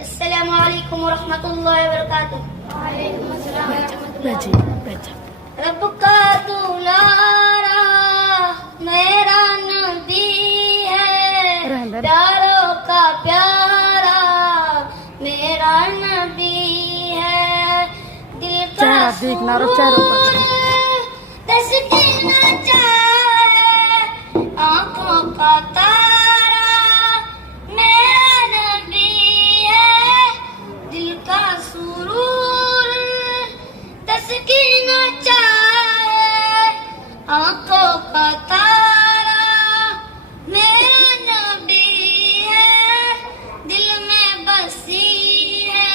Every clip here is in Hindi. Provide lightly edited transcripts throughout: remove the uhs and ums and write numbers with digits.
Assalamualaikum warahmatullahi wabarakatuh. Waalaikumsalam warahmatullahi wabarakatuh. रब का दुलारा मेरा नबी है, प्यारों का प्यारा मेरा नबी है, दिल का तस्कीना चाहे आंखों का तारा मेरा नबी है, दिल का सुरूर तस्कीना चाहे आंखों का तारा मेरा नबी है, दिल में बसी है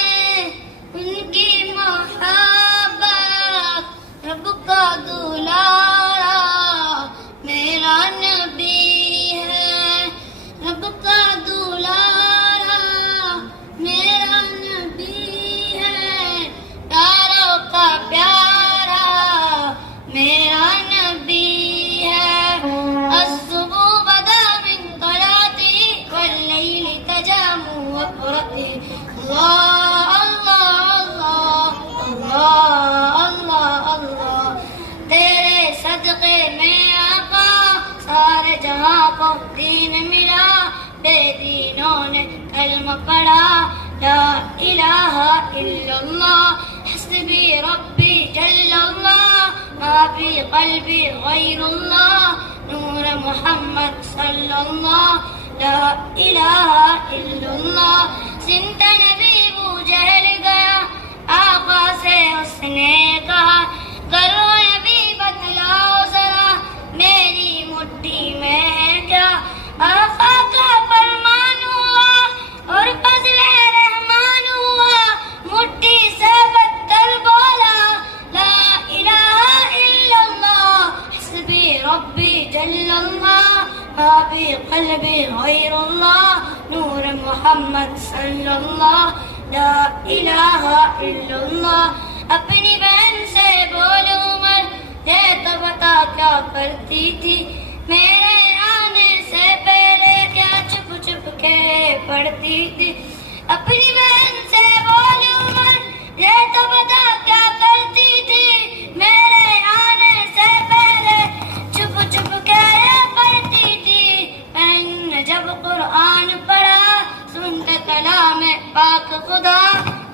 उनकी मोहब्बत, रब का दुलारा मेरा नबी है, रब का दुलारा मेरा नबी है, प्यारों का प्यारा मेरा नबी है, अस्सुबु बदा मिन तलाती वल्लैल तजामु वक़रती अल्लाह अल्लाह अल्लाह अल्लाह अल्लाह तेरे सदक़े में आका सारे जहां को दीन मिला, बेदीनों ने कलमा पढ़ा ला इलाहा इल्लल्लाह हस्बी रब्बी जल्लल्लाह मा फी क़ल्बी गैरुल्लाह नूर मुहम्मद सल्लल्लाह ला इलाहा इल्लल्लाह सिंता नबी बूझल गया आका से उसने कहा करो नबी बतलाओ जरा मेरी मुट्ठी में है क्या, आका का फरमान हुआ और फज़ले रहमान हुआ, मुट्ठी से बदतर बोला ला इलाहा इल्लल्लाह हस्बी रब्बी जल्लल्लाह मा फी क़ल्बी गैरुल्लाह नूर मुहम्मद सल्लल्लाह ला इलाहा इल्लल्लाह। अपनी बहन से बोलो उमर ये तो बता क्या करती थी, मेरे आने से पहले क्या चुप चुप के पढ़ती थी, अपनी बहन से बोलो उमर ये तो बता क्या करती थी, मेरे आने से पहले चुप चुप के पढ़ती थी, बहन पाक खुदा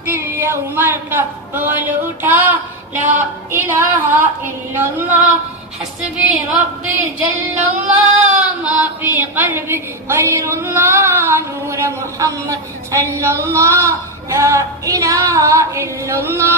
दिल ये उमर का बोल उठा ला इलाहा इल्लल्लाह हस्बी रब्बी जल्लल्लाह मा फी क़ल्बी गैरुल्लाह नूर मुहम्मद सल्लल्लाह ला इलाहा इल्लल्लाह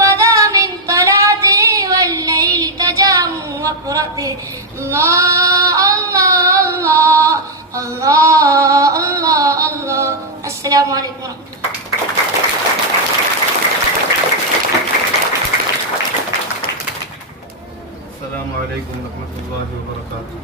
बदा मिन तलाती वल्लैल तजामु वक़रती अल्लाह अल्लाह अल्लाह अल्लाह अल्लाह अल्लाह। अस्सलामु अलैकुम अस्सलामु अलैकुम रहमतुल्लाहि व बरकातुहू।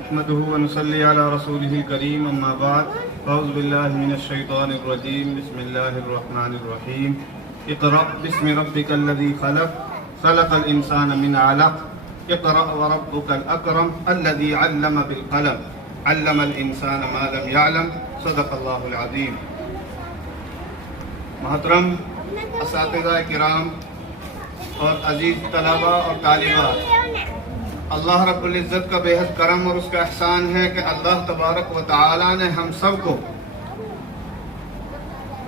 नहमदुहु व नुसल्ली अला रसूलिहिल करीम अम्मा बाद अऊज़ु बिल्लाहि मिनश शैतानिर रजीम बिस्मिल्लाहिर रहमानिर रहीम इक़रा बिस्मि रब्बिकल लज़ी खलक़ खलक़ल इंसान मिन अलक़ इक़रा व रब्बुकल अकरम अल्लज़ी अल्लम बिल क़लम अल्लमल इंसान मा लम यअलम सदक़ल्लाहुल अज़ीम। मोहतरम असातिज़ा किराम और अजीज तलबा और तालिबात, अल्लाह रब्बुल इज़्ज़त का बेहद करम और उसका एहसान है कि अल्लाह तबारक व तआला ने हम सब को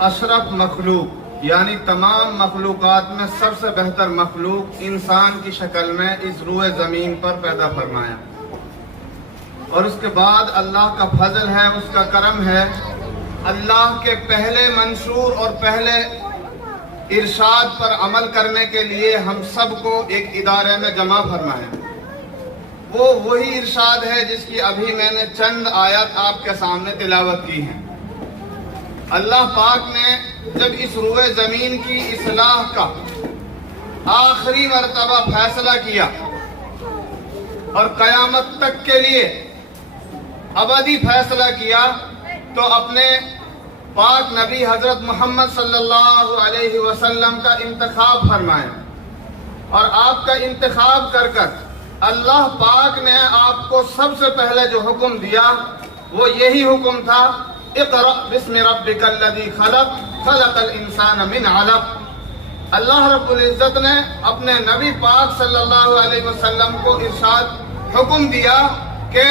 अशरफ मखलूक यानी तमाम मखलूकात में सबसे बेहतर मखलूक इंसान की शक्ल में इस रूए ज़मीन पर पैदा फरमाया। और उसके बाद अल्लाह का फजल है, उसका करम है, अल्लाह के पहले मंशूर और पहले इरशाद पर अमल करने के लिए हम सबको एक इदारे में जमा फरमाया। वो वही इरशाद है जिसकी अभी मैंने चंद आयत आपके सामने तिलावत की है। अल्लाह पाक ने जब इस रूए जमीन की इस्लाह का आखिरी मर्तबा फैसला किया और कयामत तक के लिए अबदी फैसला किया, तो अपने पाक नबी हजरत मोहम्मद सल्लल्लाहु अलैहि वसल्लम का इंतखाब फरमाया। और आपका इंतखाब कर कर अल्लाह पाक ने आपको सबसे पहले जो हुक्म दिया वो यही हुक्म था, इक़रा बिस्मि रब्बिकल लज़ी खलक़ खलक़ल इंसान मिन अलक़। अल्लाह रब्बुल इज़्ज़त ने अपने नबी पाक सल्लल्लाहु अलैहि वसल्लम को इरशाद हुक्म दिया कि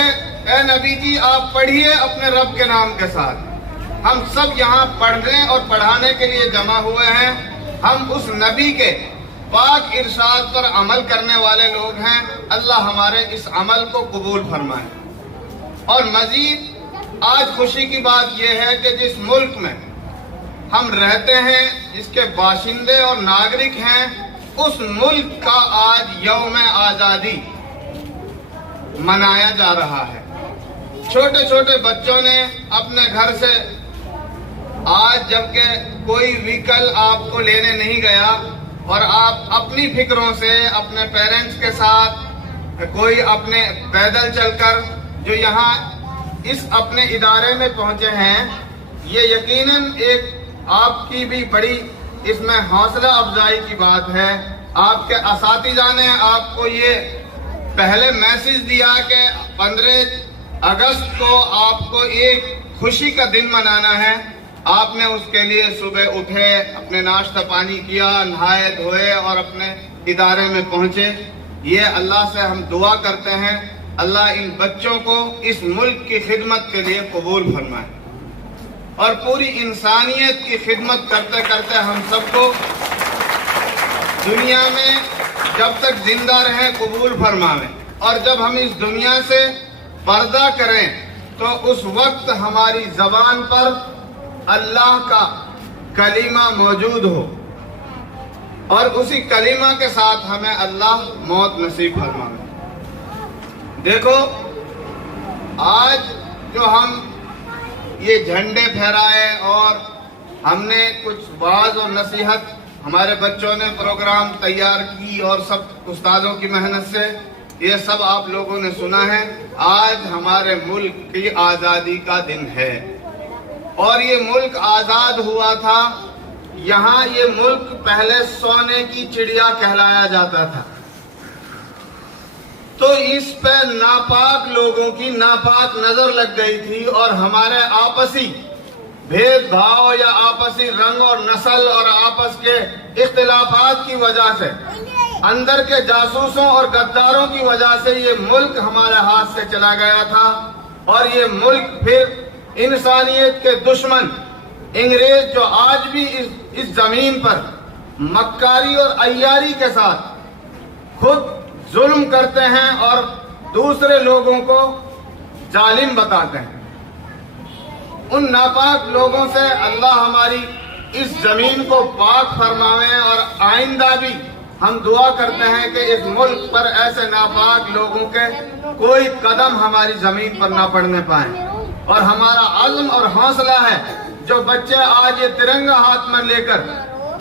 ए नबी जी आप पढ़िए अपने रब के नाम के साथ। हम सब यहाँ पढ़ने और पढ़ाने के लिए जमा हुए हैं। हम उस नबी के पाक इरशाद पर अमल करने वाले लोग हैं। अल्लाह हमारे इस अमल को कबूल फरमाए। और मजीद आज खुशी की बात यह है कि जिस मुल्क में हम रहते हैं, जिसके बाशिंदे और नागरिक हैं, उस मुल्क का आज यौम आज़ादी मनाया जा रहा है। छोटे छोटे बच्चों ने अपने घर से आज जबकि कोई व्हीकल आपको लेने नहीं गया और आप अपनी फिक्रों से अपने पेरेंट्स के साथ, कोई अपने पैदल चलकर जो यहाँ इस अपने इदारे में पहुंचे हैं, ये यकीनन एक आपकी भी बड़ी इसमें हौसला अफजाई की बात है। आपके असातिज़ा ने आपको ये पहले मैसेज दिया कि 15 अगस्त को आपको एक खुशी का दिन मनाना है। आपने उसके लिए सुबह उठे, अपने नाश्ता पानी किया, नहाए धोए और अपने इदारे में पहुंचे। ये अल्लाह से हम दुआ करते हैं, अल्लाह इन बच्चों को इस मुल्क की खिदमत के लिए कबूल फरमाए और पूरी इंसानियत की खिदमत करते करते हम सबको दुनिया में जब तक जिंदा रहें कबूल फरमावे। और जब हम इस दुनिया से पर्दा करें तो उस वक्त हमारी जबान पर अल्लाह का कलीमा मौजूद हो और उसी कलीमा के साथ हमें अल्लाह मौत नसीब फरमावे। देखो, आज जो हम ये झंडे फहराए और हमने कुछ वाज और नसीहत, हमारे बच्चों ने प्रोग्राम तैयार की और सब उस्तादों की मेहनत से ये सब आप लोगों ने सुना है। आज हमारे मुल्क की आज़ादी का दिन है और ये मुल्क आज़ाद हुआ था। यहाँ ये मुल्क पहले सोने की चिड़िया कहलाया जाता था, तो इस पे नापाक लोगों की नापाक नजर लग गई थी और हमारे आपसी भेदभाव या आपसी रंग और नस्ल और आपस के इख्तिलाफात की वजह से, अंदर के जासूसों और गद्दारों की वजह से ये मुल्क हमारे हाथ से चला गया था। और ये मुल्क फिर इंसानियत के दुश्मन अंग्रेज जो आज भी इस जमीन पर मक्कारी और अय्यारी के साथ खुद जुल्म करते हैं और दूसरे लोगों को जालिम बताते हैं, उन नापाक लोगों से अल्लाह हमारी इस जमीन को पाक फरमावे। और आइंदा भी हम दुआ करते हैं कि इस मुल्क पर ऐसे नापाक लोगों के कोई कदम हमारी जमीन पर ना पड़ने पाए। और हमारा अज़्म और हौसला है, जो बच्चे आज ये तिरंगा हाथ में लेकर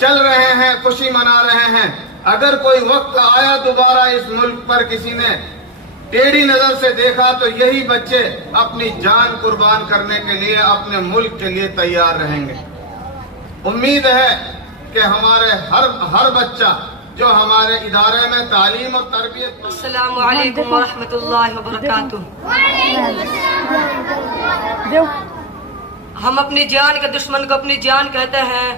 चल रहे हैं, खुशी मना रहे हैं, अगर कोई वक्त आया दोबारा इस मुल्क पर किसी ने टेढ़ी नजर से देखा तो यही बच्चे अपनी जान कुर्बान करने के लिए अपने मुल्क के लिए तैयार रहेंगे। उम्मीद है कि हमारे हर बच्चा जो हमारे इदारे में तालीम और तरबियत। अस्सलामु अलैकुम व रहमतुल्लाहि व बरकातुहू। हम अपनी जान के दुश्मन को अपनी जान कहते हैं,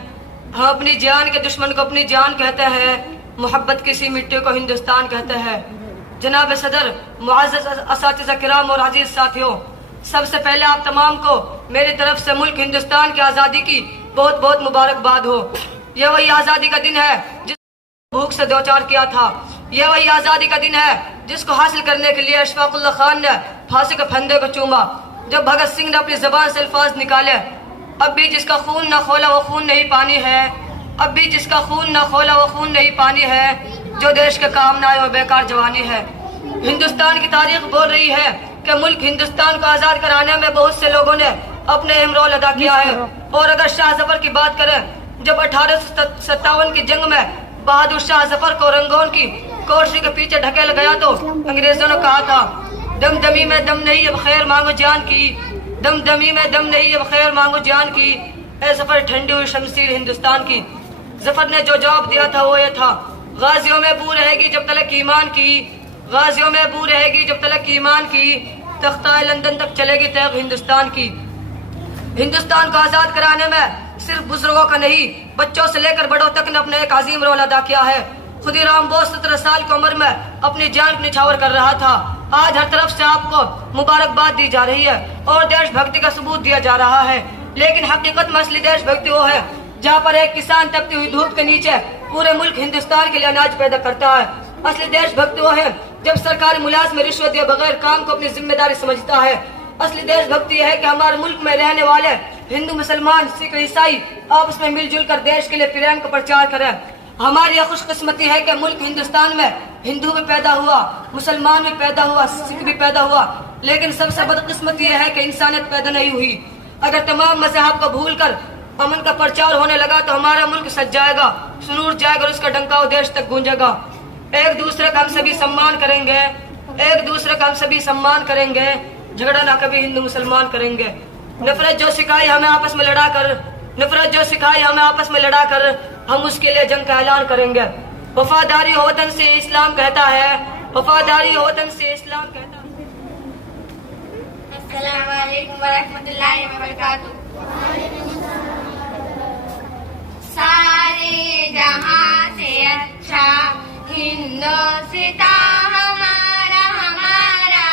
हम अपनी जान के दुश्मन को अपनी जान कहते हैं। मोहब्बत की सी मिट्टी को हिंदुस्तान कहते हैं। जनाब सदर, मुअज़्ज़ज़ असातिज़ा किराम और अजीज साथियों, सबसे पहले आप तमाम को मेरी तरफ से मुल्क हिंदुस्तान की आज़ादी की बहुत बहुत मुबारकबाद हो। यह वही आज़ादी का दिन है जिस भूख से दो चार किया था। यह वही आज़ादी का दिन है जिसको हासिल करने के लिए अशफाकुल्लाह खान ने फांसी के फंदे को चूमा। जब भगत सिंह ने अपनी जबान से अल्फाज निकाले, अब भी जिसका खून न खोला वो खून नहीं पानी है, अब भी जिसका खून न खोला वो खून नहीं पानी है, जो देश के काम न आए वो बेकार जवानी है। हिंदुस्तान की तारीख बोल रही है कि मुल्क हिंदुस्तान को आज़ाद कराने में बहुत से लोगों ने अपने अहम रोल अदा किया है। और अगर शाह जफर की बात करें, जब 1857 की जंग में बहादुर शाह जफर को रंगून की कोठरी के पीछे ढकेल गया तो अंग्रेजों ने कहा था, दमदमी में दम नहीं अब खैर मांगो जान की, दमदमी में दम नहीं अब खैर मांगो जान की, ए जफर ठंडी हुई शमशीर हिंदुस्तान की। जफर ने जो जवाब दिया था वो ये था, गाजियों में बू रहेगी जब तलक ईमान की, गाजियों में बू रहेगी जब तलक ईमान की, तख्ता लंदन तक चलेगी तैग हिंदुस्तान की। हिंदुस्तान को आजाद कराने में सिर्फ बुजुर्गों का नहीं, बच्चों से लेकर बड़ों तक ने अपना एक अजीम रोल अदा किया है। खुदीराम बोस 17 साल की उम्र में अपनी जान को निछावर कर रहा था। आज हर तरफ से आपको मुबारकबाद दी जा रही है और देशभक्ति का सबूत दिया जा रहा है। लेकिन हकीकत में असली देशभक्ति वो है जहाँ पर एक किसान तपती हुई धूप के नीचे पूरे मुल्क हिंदुस्तान के लिए अनाज पैदा करता है। असली देशभक्ति वो है जब सरकारी मुलाजिम में रिश्वत दिए बगैर काम को अपनी जिम्मेदारी समझता है। असली देशभक्ति है कि हमारे मुल्क में रहने वाले हिंदू, मुसलमान, सिख, ईसाई आपस में मिलजुल कर देश के लिए प्रेम का प्रचार करें। हमारी यह खुशकिस्मती है कि मुल्क हिंदुस्तान में हिंदू भी पैदा हुआ, मुसलमान भी पैदा हुआ, सिख भी पैदा हुआ, लेकिन सबसे बदकिस्मत यह है कि इंसानियत पैदा नहीं हुई। अगर तमाम मज़हब को भूल कर अमन का प्रचार होने लगा तो हमारा मुल्क सज जाएगा, सुनूर जाएगा और उसका डंका देश तक गूंजेगा। एक दूसरे का हम सभी सम्मान करेंगे, एक दूसरे का हम सभी सम्मान करेंगे, झगड़ा ना कभी हिंदू मुसलमान करेंगे। नफरत जो सिखाई हमें आपस में लड़ा कर, नफरत जो सिखाई हमें आपस में लड़ा कर हम उसके लिए जंग का ऐलान करेंगे। वफादारी हो वतन से इस्लाम कहता है, वफादारी हो वतन से इस्लाम कहता है। अस्सलामु अलैकुम व रहमतुल्लाहि व बरकातुहू। सारे जहां से अच्छा हिंदुस्तान हमारा हमारा,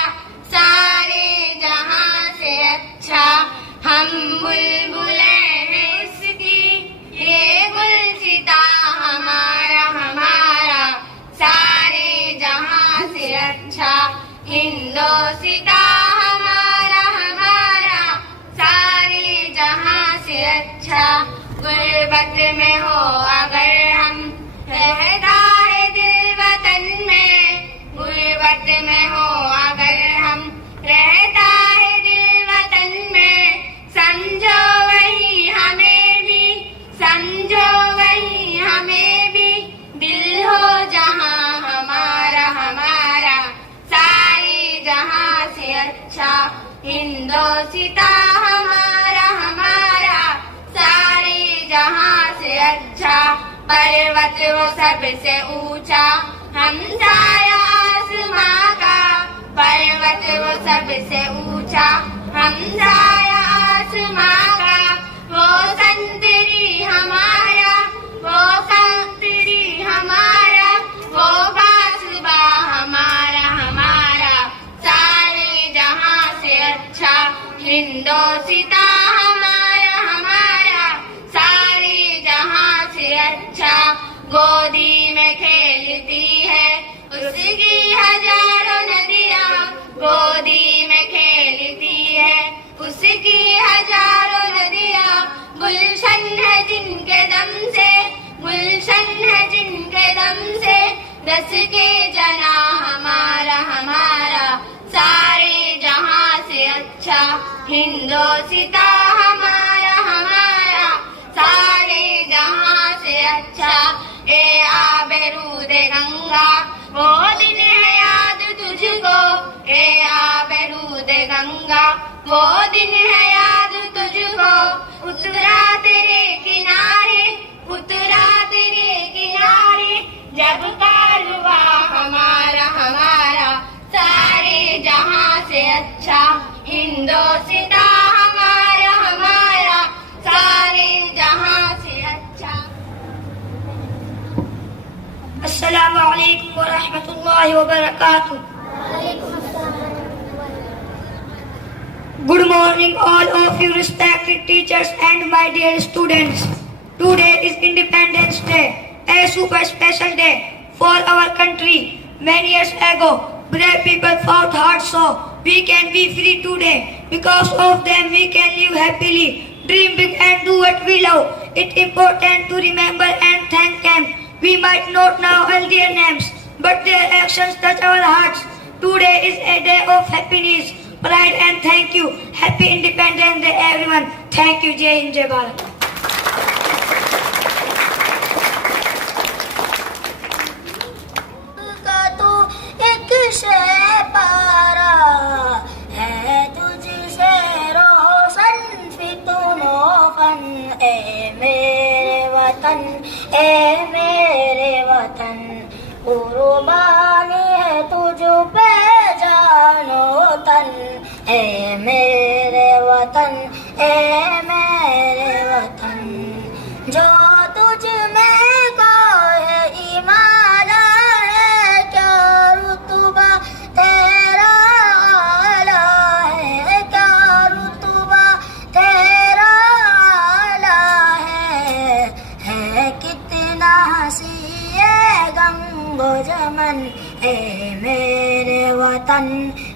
सारे जहां से अच्छा हम बुलबुलें हैं इसकी, ये गुलसिता हमारा हमारा, सारे जहां से अच्छा हिंदुस्तान हमारा हमारा, सारे जहां से अच्छा। गुर्बत में हो अगर हम रहता है दिल वतन में, गुर्बत में हो अगर हम रहता है दिल वतन में, समझो वही हमें भी, समझो वही हमें भी, दिल हो जहां हमारा हमारा, सारे जहां से अच्छा हिंदुस्तान हमारा हमारा, सारे जहां से अच्छा। पर्वत वो सबसे ऊंचा हमसाया आसमां का, पर्वत वो सबसे ऊंचा हमसाया आसमां का, वो संतरी हमारा, वो संतरी हमारा, वो बासुबा हमारा हमारा, सारे जहां से अच्छा हिंदोसिता हमारा हमारा सारे जहां से अच्छा। गोदी में खेलती है उसकी हजारों नदियां, गोदी में खेलती है उसकी हजारों नदियां। गुलशन है जिनके दम से, गुलशन है जिनके दम से, रस के जना हमारा हमारा सारे जहां से अच्छा। हिंदोसिता हमारा हमारा सारे जहां से अच्छा। ए आबरूद गंगा वो दिन है याद तुझको, ए आबरूद गंगा वो दिन है याद तुझको। उतरा तेरे किनारे, उतरा तेरे किनारे, जब कारवा हमारा हमारा सारे जहां से अच्छा। हिंदोसिता हमारा हमारा सारे जहां से अच्छा। अस्सलामु अलैकुम व रहमतुल्लाहि व बरकातुहू। Good morning all of you respected teachers and my dear students. Today is Independence Day, a super special day for our country. Many years ago, brave people fought hard so we can be free today. Because of them we can live happily, dream big and do what we love. It's important to remember and thank them. We might not know all their names, but their actions touch our hearts. Today is a day of happiness, pride and thank you. Happy Independence Day everyone. Thank you. Jai Hind, Jai Bharat. का तू एक शैपारा है, तुझसे रोशन फितूनो फन। ए मेरे वतन, ए मेरे वतन, कुर्बानी है तुझ पे जानो तन। ए मेरे वतन, ए मेरे वतन, जो तुझ में कोई ईमान है, क्या रुतबा तेरा आला है, क्या रुतबा तेरा आला है कितना हसी गंगो जमन। ए मेरे वतन,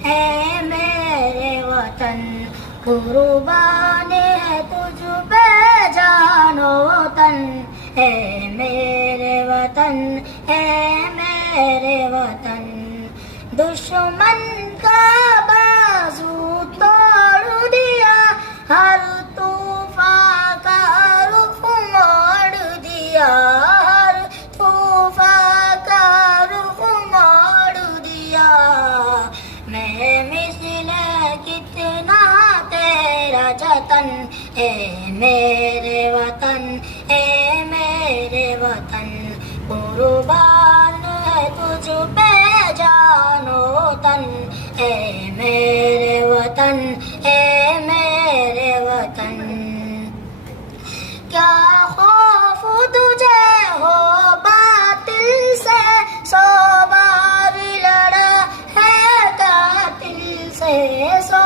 ए मेरे वतन, कुर्बान है तुझ पे जानो तन। ए मेरे वतन, ए मेरे वतन, दुश्मन का बाजू तोड़ दिया, हर तूफान का रुख मोड़ दिया, हर तूफान का रुख मोड़ दिया। मैं मिसले कितना तेरा जतन। ए मेरे वतन, ए मेरे वतन, कुर्बान है तुझ पे जानो तन। ए मेरे वतन, ए मेरे वतन, क्या खौफ तुझे हो बातिल से, 100 बार लड़ा है कातिल से, 100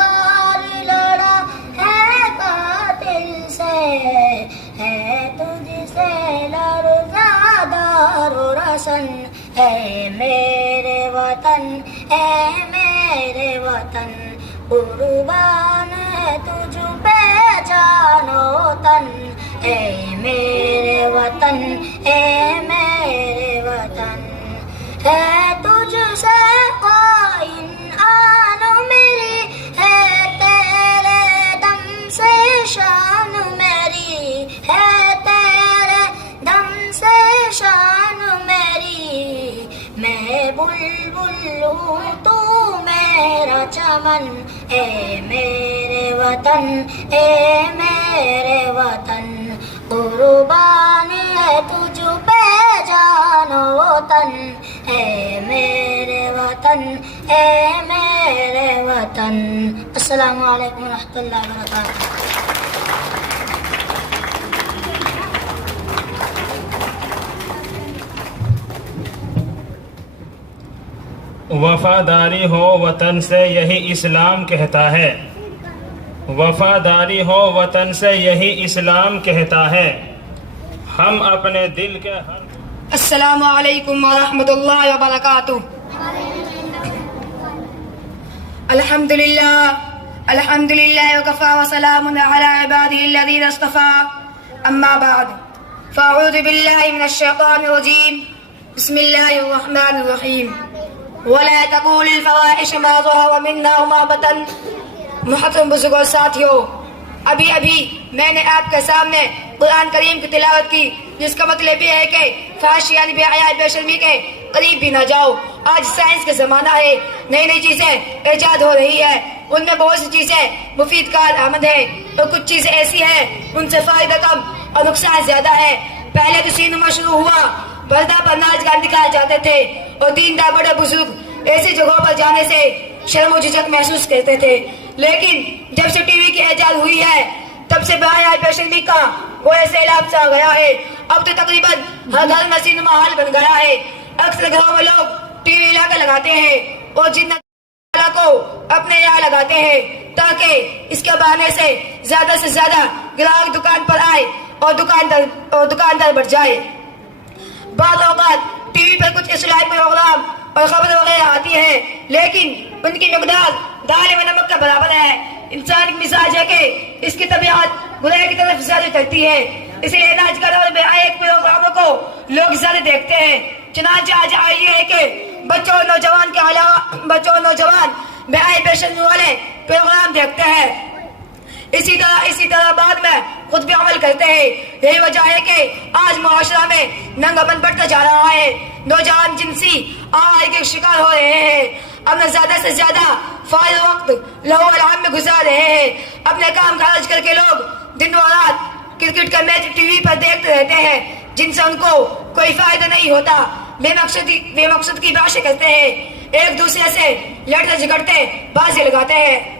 बार लड़ा है कातिल से। है तुझसे लड़जा दारो रसन। ए मेरे वतन, ए मेरे वतन, कुर्बान है तुझ पे जानो तन। ए मेरे वतन, ए मेरे वतन, है तुझसे काइन आन मेरी, है तेरे दम से शान मेरी, है तेरे दम से शान मेरी। मैं बुलबुल हूँ तू मेरा चमन। ए मेरे वतन, ए मेरे वतन, कुर्बान है तुझ पे जानो तन। ए मेरे वतन, ए मेरे वतन। अस्सलामु अलैकुम व रहमतुल्लाहि व बरकातुहू। वफादारी हो वतन से यही इस्लाम कहता है। वफादारी हो वतन से, यही इस्लाम कहता है। हम अपने दिल के हर अस्सलामु अलैकुम व रहमतुल्लाहि व बरकातुहू। अल्हम्दुलिल्लाह व कफ़ा व सलामुन अला इबादिही अल्लज़ीना इस्तफ़ा, अम्मा बाद, फ़अऊज़ु बिल्लाहि मिनश शैतानिर रजीम, बिस्मिल्लाहिर रहमानिर रहीम। वला तक़ूलुल फ़वाहिश मा ज़हरा मिन्हा व मा बतन। मुहतरम बुज़ुर्गों और साथियों, अभी अभी मैंने आपके सामने कुरान करीम की तिलावत की, जिसका मतलब ये है कि फाहिश यानी बेहया बेशर्मी के करीब भी ना जाओ। आज साइंस का जमाना है, नई नई चीजें ईजाद हो रही है, उनमें बहुत सी चीजें मुफीद कार आमद है और कुछ चीजें ऐसी हैं उनसे फायदा कम और नुकसान ज्यादा है। पहले तो सीनमा शुरू हुआ, पर्दा पर नाच गान दिखाए जाते थे और दीनदार बड़े बुजुर्ग ऐसी जगहों पर जाने से शर्म और झिझक महसूस करते थे। लेकिन जब से टीवी की ईजाद हुई है, तब से बेहया बेशर्मी का कोई सैलाब सा आ गया है। अब तो तकरीबन हर घर में सिनेमा हॉल बन गया है। अक्सर घरों में लोग टीवी लाकर लगाते हैं और जिन को अपने यहाँ लगाते हैं, ताकि इसके बहाने से ज्यादा ग्राहक दुकान पर आए और दुकानदार बढ़ जाए। बाद औक़ात टीवी पर कुछ इस्लाही प्रोग्राम और खबर वगैरह आती है, लेकिन उनकी मिक़दार दाल व नमक का बराबर है। इंसान की मिजाज है कि इसकी तबीयत बुराई की तरफ ज्यादा करती है, इसलिए आज का दौर में आए प्रोग्रामों को लोग ज्यादा देखते हैं। चुनांचे आज आई है कि बच्चों और नौजवान के अलावा बेहया बेशर्मी वाले प्रोग्राम देखते हैं। इसी तरह बाद में खुद भी अमल करते हैं। यही वजह है कि आज मुआशरा में नंगापन बढ़ता जा रहा है। नौजवान जिनसी आहार के शिकार हो रहे हैं, अपना ज्यादा से ज्यादा फायदा वक्त लहू आराम में गुजार रहे हैं। अपने काम काज करके लोग दिन और रात क्रिकेट का मैच टीवी पर देखते रहते हैं, जिनसे उनको कोई फायदा नहीं होता। बेमकसद की बातें करते हैं, एक दूसरे से लड़ते झगड़ते बाजी लगाते हैं।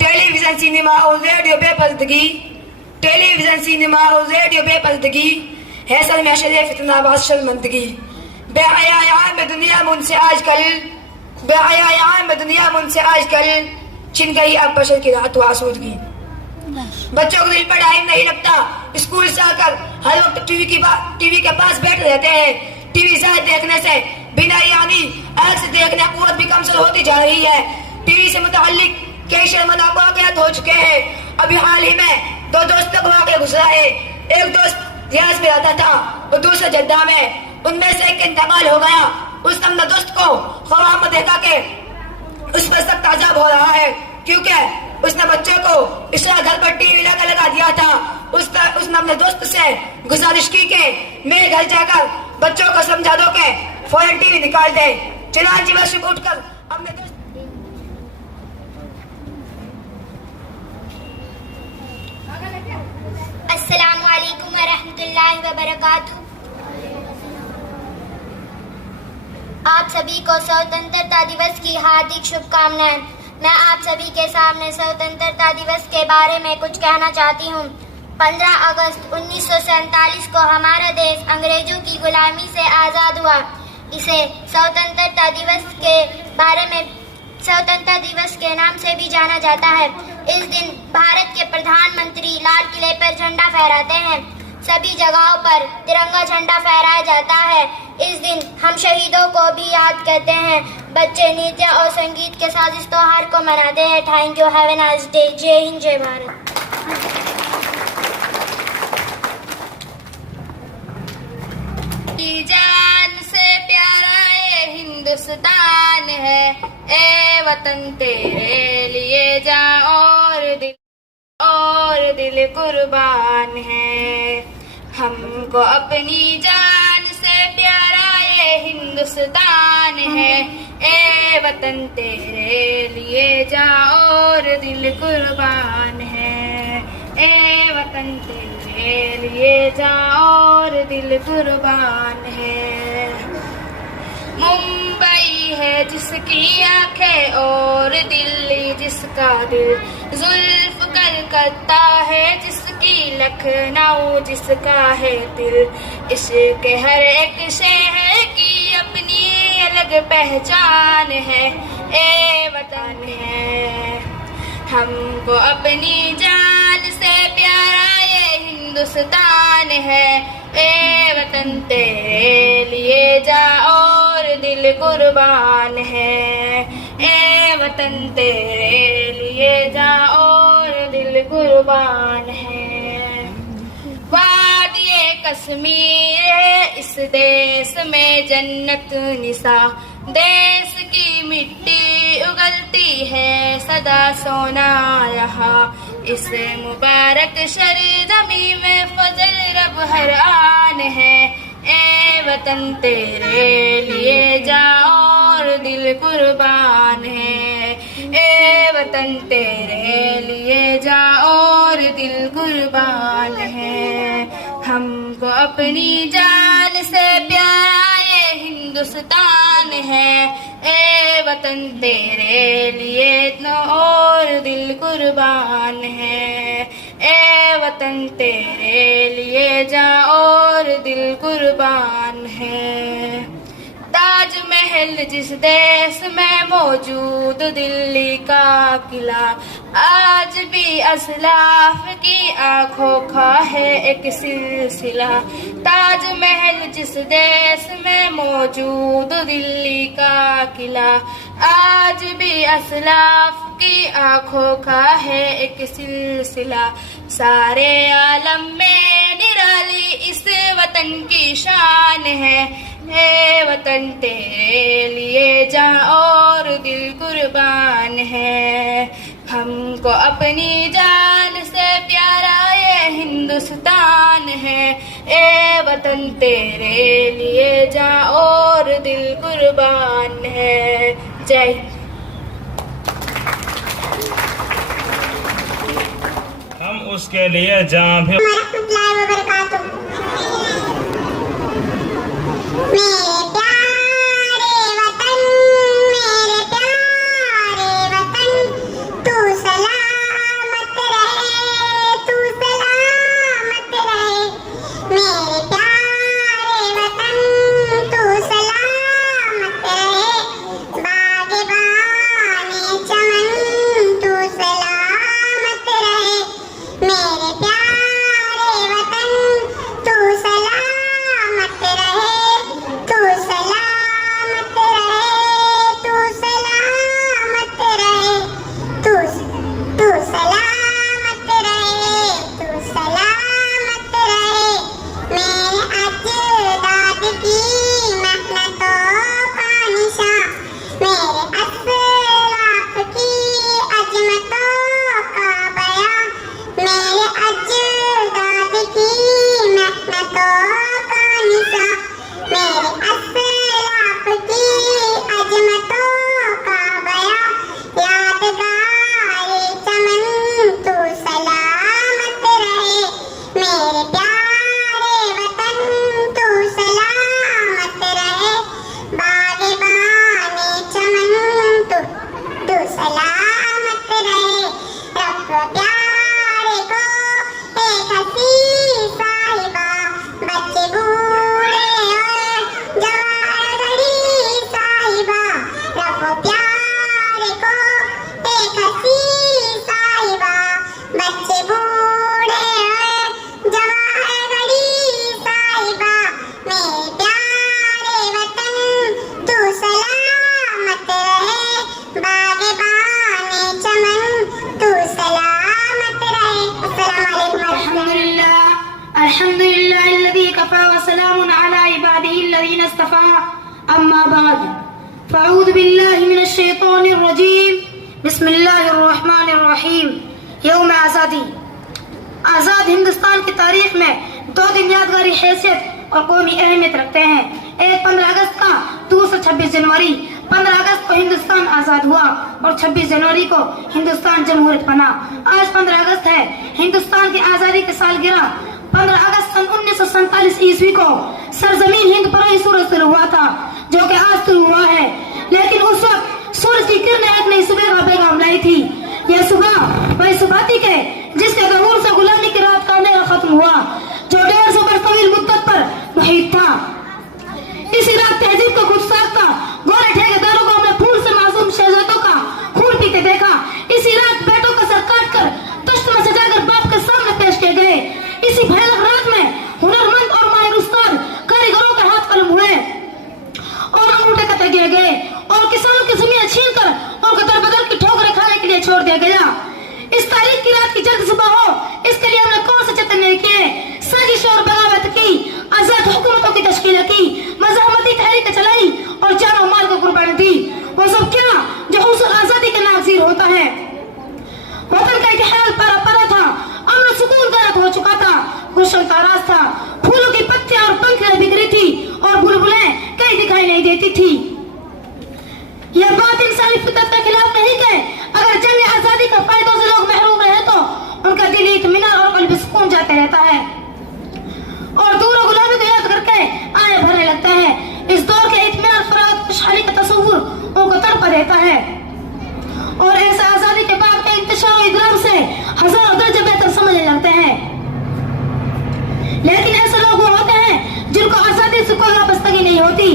टेलीविजन सिनेमा और रेडियो बेपर्दगी है सर में शरीफ फितनाबाज शर्मंदगी। बेहया में दुनिया में उनसे आजकल छिन गई अब बशर की रात आसूदगी। बच्चों को दिल पर टाइम नहीं लगता, स्कूल से आकर हर वक्त टीवी के पास बैठे रहते हैं। टीवी ज्यादा देखने से बिना यानी आंख से देखने की कुव्वत भी कमजोर होती जा रही है। टीवी से मुताल्लिक कई शर्मनाक वाक़यात हो चुके हैं। अभी हाल ही में दो दोस्तों का वाक़या गुजरा है। एक दोस्त रियाज में रहता था और दूसरा जद्दा में। उनमें से एक इंतकाल हो गया। उस अपने दोस्त को ख्वाब में देखा के उस पर सख्त अज़ाब हो रहा है, क्योंकि उसने बच्चे को इस घर पर टीवी लगा दिया था। उसने अपने दोस्त से गुजारिश की कि मेरे घर जाकर बच्चों को समझा दो कि फौरन टीवी निकाल दे। चुनांचे वह सुबह उठकर अपने दोस्त अस्सलामु अलैकुम व रहमतुल्लाहि व बरकातुहू। आप सभी को स्वतंत्रता दिवस की हार्दिक शुभकामनाएं। मैं आप सभी के सामने स्वतंत्रता दिवस के बारे में कुछ कहना चाहती हूँ। 15 अगस्त 1947 को हमारा देश अंग्रेजों की गुलामी से आज़ाद हुआ। इसे स्वतंत्रता दिवस के नाम से भी जाना जाता है। इस दिन भारत के प्रधानमंत्री लाल किले पर झंडा फहराते हैं। सभी जगहों पर तिरंगा झंडा फहराया जाता है। इस दिन हम शहीदों को भी याद करते हैं। बच्चे नृत्य और संगीत के साथ इस त्योहार को मनाते हैं। Thank you, have a nice day. जय हिंद, जय भारत। जान से प्यारा ये हिंदुस्तान है, ए वतन तेरे लिए जान और दिल कुर्बान है। हमको अपनी जान से प्यारा ये हिंदुस्तान है, ए वतन तेरे लिए जान और दिल कुर्बान है। ए वतन तेरे लिए जान और दिल कुर्बान है। मुंबई है जिसकी आंखें और दिल्ली जिसका दिल, जुल्फ कलकत्ता है जिसकी लखनऊ जिसका है दिल। इसके हर एक शहर की अपनी अलग पहचान है, ए वतन है। हमको अपनी जान से प्यारा ये हिंदुस्तान है। ए वतन तेरे लिए जा और दिल कुर्बान है। ए वतन तेरे लिए जा और दिल कुर्बान है। वादिये कश्मीर है इस देश में जन्नत निसा। देश की मिट्टी उगलती है सदा सोना यहाँ। इस मुबारक सरजमी में फजल रब हर आन है। ए वतन तेरे लिए जा और दिल कुर्बान है। ए वतन तेरे लिए जा और दिल कुर्बान है। हमको अपनी जान से प्यारा ये हिंदुस्तान है। ए वतन तेरे लिए तो और दिल कुर्बान है। ए वतन तेरे लिए जा और दिल कुर्बान है। ताजमहल जिस देश में मौजूद दिल्ली का किला आज भी असलाफ की आंखों का है एक सिलसिला। ताजमहल जिस देश में मौजूद दिल्ली का किला आज भी असलाफ की आंखों का है एक सिलसिला। सारे आलम में निराली इस वतन की शान है। ए वतन तेरे लिए जा और दिल कुर्बान है। हमको अपनी जान से प्यारा ये हिंदुस्तान है। ए वतन तेरे लिए जा और दिल कुर्बान है। जय हिंद। हम उसके लिए जहाँ भी अम्मा बाद फ़अऊज़ु बिल्लाहि मिनश शैतानिर रजीम बिस्मिल्लाहिर रहमानिर रहीम। यौम आज़ादी। आज़ाद हिंदुस्तान की तारीख में 2 दिन यादगारी हैसियत और कौमी अहमियत रखते हैं। एक 15 अगस्त का, दूसरा 26 जनवरी। 15 अगस्त को हिंदुस्तान आज़ाद हुआ और 26 जनवरी को हिंदुस्तान जमहूरियत बना। आज 15 अगस्त है, हिंदुस्तान की आज़ादी की सालगिरह। 15 अगस्त सन 1947 ईस्वी को सरजमीन हिंद पर ही सूरज शुरू हुआ था, जो कि आज शुरू हुआ है। लेकिन उस वक्त सूरज की किरणें एक नई सुबह का पैगाम लाई थी। यह सुबह वही सुबह थी के जिसके ज़हूर से गुलामी की रात का अंधेरा खत्म हुआ, जो 150 वर्ष तवील मुद्दत पर मुहित था। इसी रात तहजीब को खुद साख्ता गोरे ठेकेदारों को अपने फूल से मासूम शहजादों का खून पीते देखा। इसी रात बेटों का जमातों की तश्कील की, मजहमती तहरीक चलाई और जान और माल को कुर्बानी दी। वो सब क्या जो हुस्न आजादी के नाज़िर होता है। वतन का इतिहास परा था, अमन सुकून गायब हो चुका था, गुलशन ताराज था, फूलों की पत्तियां और पंखियां बिखरी थी और बुलबुलें कहीं दिखाई नहीं देती थी। यह बात इंसानी फितरत के खिलाफ नहीं है। अगर जंग आजादी का फायदों से लोग महरूम रहे तो उनका दिल इत्मीनान और कल्ब सुकून जाते रहता है और दूर गुलामी को याद करके आने भरने लगता है। इस दौर के इत्मीनान, फराग, खुशहाली का तस्वुर उनको तड़पा देता है और ऐसा आजादी के बाद के इंतशार और इकराम से हजारों दर्जे बेहतर समझने लगते हैं। लेकिन ऐसे लोग वो होते हैं जिनको आजादी से कोई वाबस्तगी नहीं होती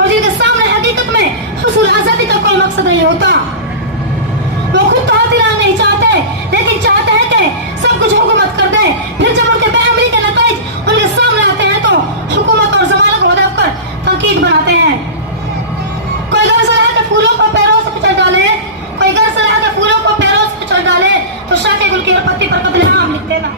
और जिनके सामने हकीकत में हुसूल आजादी का कोई मकसद नहीं होता। वो खुद तो हाथ हिलाना नहीं चाहते, लेकिन चाहते हैं कि सब कुछ हुकूमत कर दे। फिर जब उनके बेअमली के नतीजे उनके सामने आते हैं तो हुकूमत और जमानत को हदफ कर तंकीद बनाते हैं। कोई घर से रह के फूलों को पैरों से कुचल डाले, कोई घर से रह के फूलों को पैरों से कुचल डाले तो शाके गुल की पत्ती पर कत्लेआम लिख देना।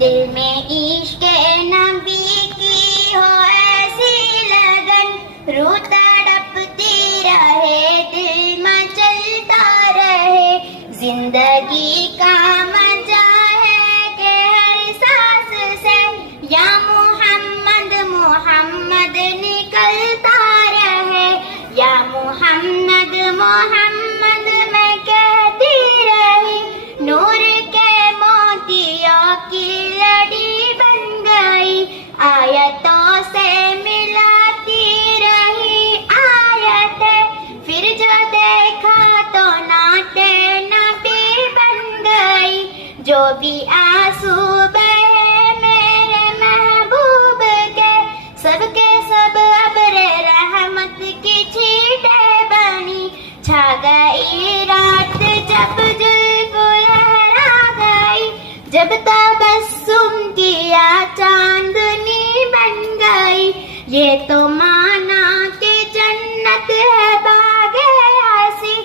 दिल में इश्क नबी की हो ऐसी लगन, रूह तड़पती रहे, दिल मचलता रहे, जिंदगी का मजा है कि हर सांस से या मोहम्मद मोहम्मद निकलता रहे, या मोहम्मद मोहम्मद मैं कहती रही, नूर के मोतियों की लड़ी बन गई, आयतों से मिलाती रही आयतें, फिर जो देखा तो नाते नबी बन गई, जो भी आंसू बहे मेरे महबूब के, सबके सब अब्रे रहमत की छींटे बनी, छा गई रात जब जुल्फ लहरा गई, जब तबस्सुम किया चांदनी बन गई, ये तो माना कि जन्नत है बागे हंसी,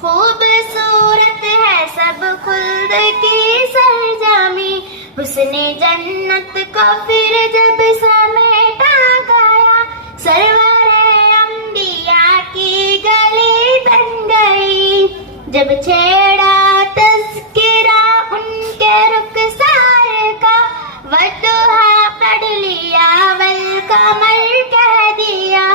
खूबसूरत है सब खुल्द की सरजमी, हुस्ने जन्नत को फिर जब समेटा गया, सरवरे अंबिया की गली बन गई, जब छेड़ा तज़किरा उनके रुखसार का, वदुहा पढ़ लिया वल कमर कह दिया,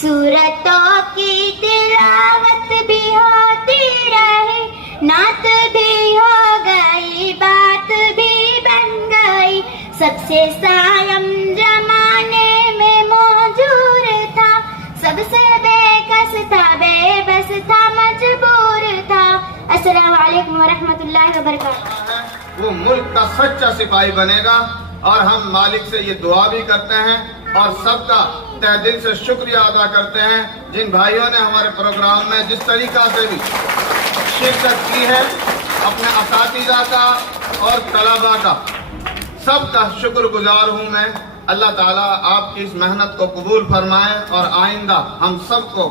सूरतों की तिलावत भी होती रही, नात भी हो गई, बात भी बन गई, सबसे सायम जमाने में मौजूद था, सबसे बेकस था, बेबस था, मजबूर था। अस्सलामु अलैकुम वरहमतुल्लाहि वबरकातुहू। वो मुल्क का सच्चा सिपाही बनेगा और हम मालिक से ये दुआ भी करते हैं और सबका तहे दिल से शुक्रिया अदा करते हैं जिन भाइयों ने हमारे प्रोग्राम में जिस तरीका से भी शिरकत की है, अपने असातिज़ा का और तलबा का, सबका शुक्रगुजार हूँ मैं। अल्लाह ताला आपकी इस मेहनत को कबूल फरमाए और आइंदा हम सबको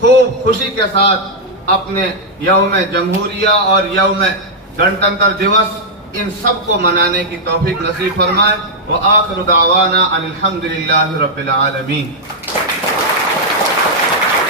खूब खुशी के साथ अपने यौम जमहूरिया और यौम गणतंत्र दिवस इन सबको मनाने की तौफीक नसीब फरमाए। व आखिर दावाना अनिल हम्दुलिल्लाहि रब्बिल आलमीन।